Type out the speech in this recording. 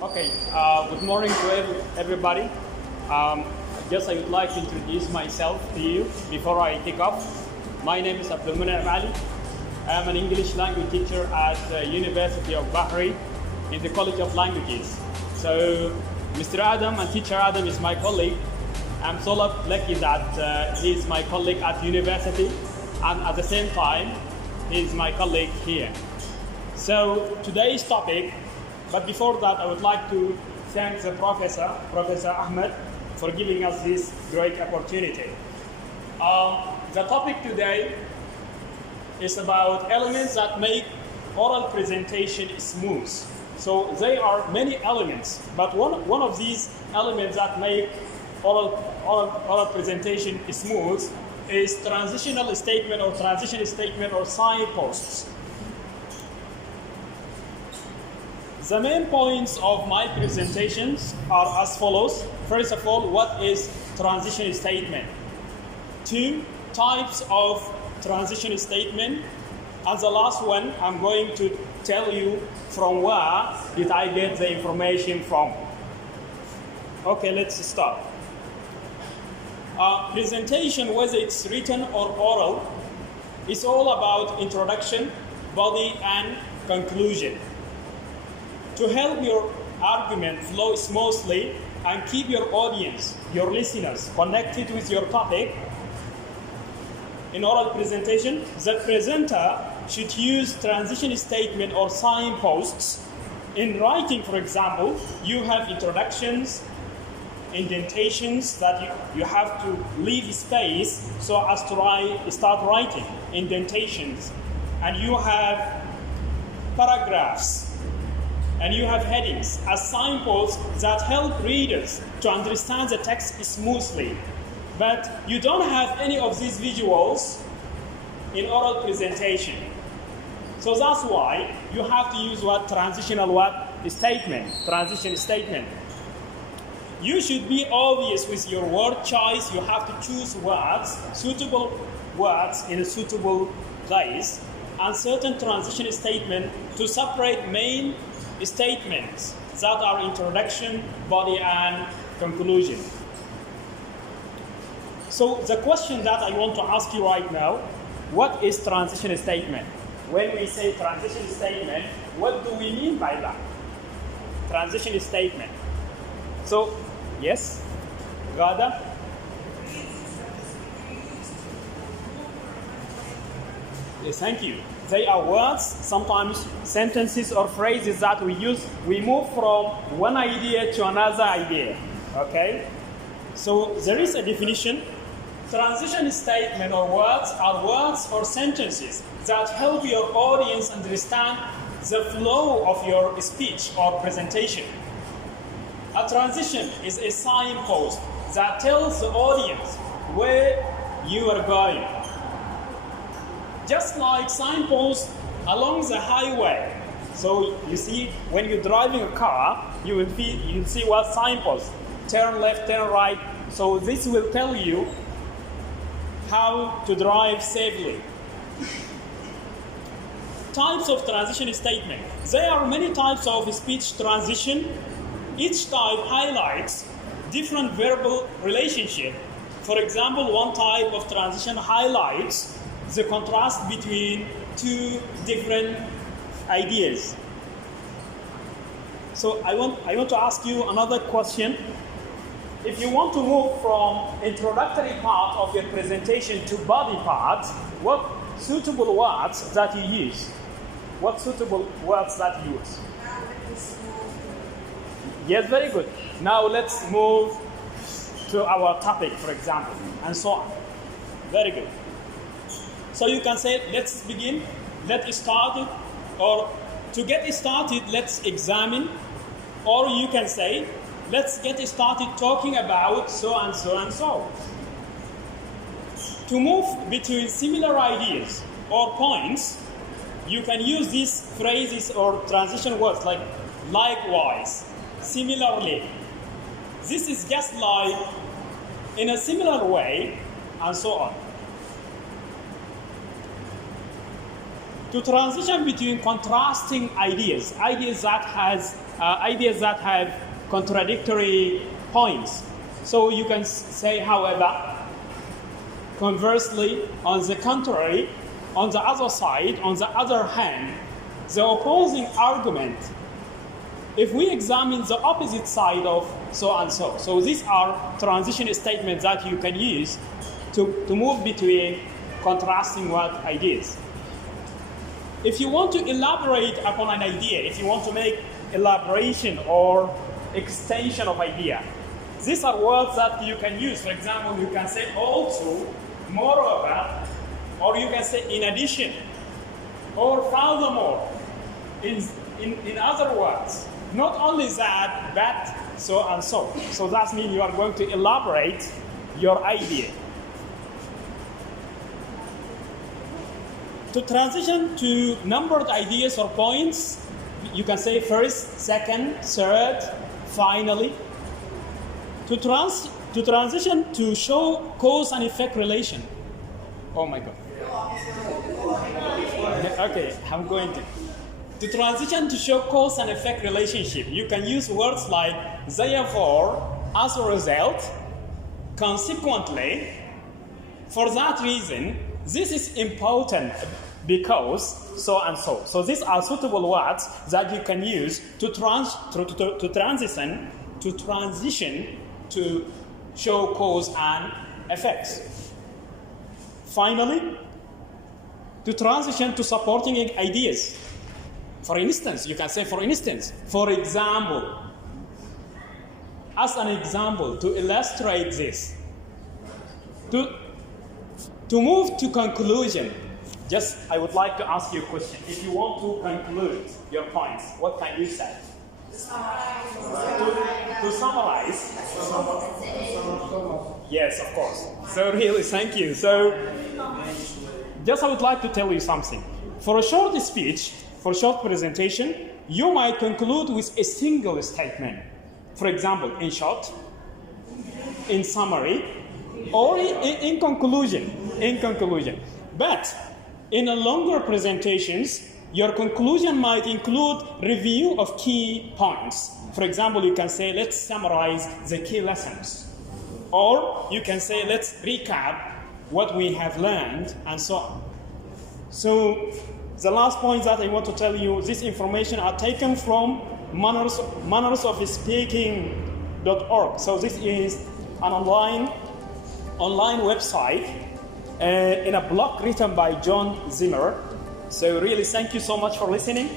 Okay, good morning to everybody. I guess I would like to introduce myself to you before I take off. My name is Abdul Mun'im Ali. I am an English language teacher at the University of Bahrain in the College of Languages. So Mr. Adam and Teacher Adam is my colleague. I'm so lucky that he is my colleague at university, and at the same time, he is my colleague here. So today's topic, but before that, I would like to thank the Professor Ahmed, for giving us this great opportunity. The topic today is about elements that make oral presentation smooth. So there are many elements, but one of these elements that make oral presentation smooth is transitional statement or transition statement or signposts. The main points of my presentations are as follows. First of all, what is transition statement? 2 types of transition statement. And the last one, I'm going to tell you from where did I get the information from. Okay, let's start. Presentation, whether it's written or oral, is all about introduction, body, and conclusion. To help your argument flow smoothly and keep your audience, your listeners, connected with your topic, in oral presentation, the presenter should use transition statement or signposts. In writing, for example, you have introductions, indentations that you have to leave space so as to start writing, indentations. And you have paragraphs, and you have headings as signposts that help readers to understand the text smoothly. But you don't have any of these visuals in oral presentation. So that's why you have to use transitional statement, transition statement. You should be obvious with your word choice. You have to choose words, suitable words in a suitable place, and certain transition statement to separate main statements that are introduction, body, and conclusion. So the question that I want to ask you right now, what is transition statement? When we say transition statement, what do we mean by that? Transition statement. So, yes, Gada? Yes, thank you. They are words, sometimes sentences or phrases that we use. We move from one idea to another idea, okay? So there is a definition. Transition statement or words are words or sentences that help your audience understand the flow of your speech or presentation. A transition is a signpost that tells the audience where you are going. Just like signposts along the highway. So you see, when you're driving a car, you'll see what signposts. Turn left, turn right. So this will tell you how to drive safely. Types of transition statement. There are many types of speech transition. Each type highlights different verbal relationship. For example, one type of transition highlights the contrast between 2 different ideas. So I want to ask you another question. If you want to move from introductory part of your presentation to body part, what suitable words that you use? What suitable words that you use? Yes, very good. Now let's move to our topic, for example, and so on. Very good. So you can say, let's begin, let's start it, or to get started, let's examine, or you can say, let's get started talking about so and so and so. To move between similar ideas or points, you can use these phrases or transition words like likewise, similarly. This is just like in a similar way, and so on. To transition between contrasting ideas that has ideas that have contradictory points. So you can say, however, conversely, on the contrary, on the other side, on the other hand, the opposing argument, if we examine the opposite side of so and so. So these are transition statements that you can use to move between contrasting what ideas. If you want to elaborate upon an idea, if you want to make elaboration or extension of idea, these are words that you can use. For example, you can say also, moreover, or you can say in addition, or furthermore. In other words, not only that, but so and so. So that means you are going to elaborate your idea. To transition to numbered ideas or points, you can say first, second, third, finally. To transition to show cause and effect relation. Oh my God. Okay, I'm going to. To transition to show cause and effect relationship, you can use words like therefore, as a result, consequently. For that reason, this is important because so and so. So these are suitable words that you can use to transition to show cause and effects. Finally, to transition to supporting ideas. For instance, you can say, for instance, for example, as an example, to illustrate this. To move to conclusion, I would like to ask you a question. If you want to conclude your points, what can you say? To summarize. Yes, of course. So really, thank you. So, I would like to tell you something. For a short speech, for a short presentation, you might conclude with a single statement. For example, in short, in summary, or in conclusion. But in a longer presentations, your conclusion might include review of key points. For example, you can say, let's summarize the key lessons. Or you can say, let's recap what we have learned, and so on. So the last point that I want to tell you, this information are taken from mannersofspeaking.org. So this is an online website in a blog written by John Zimmer. So really, thank you so much for listening.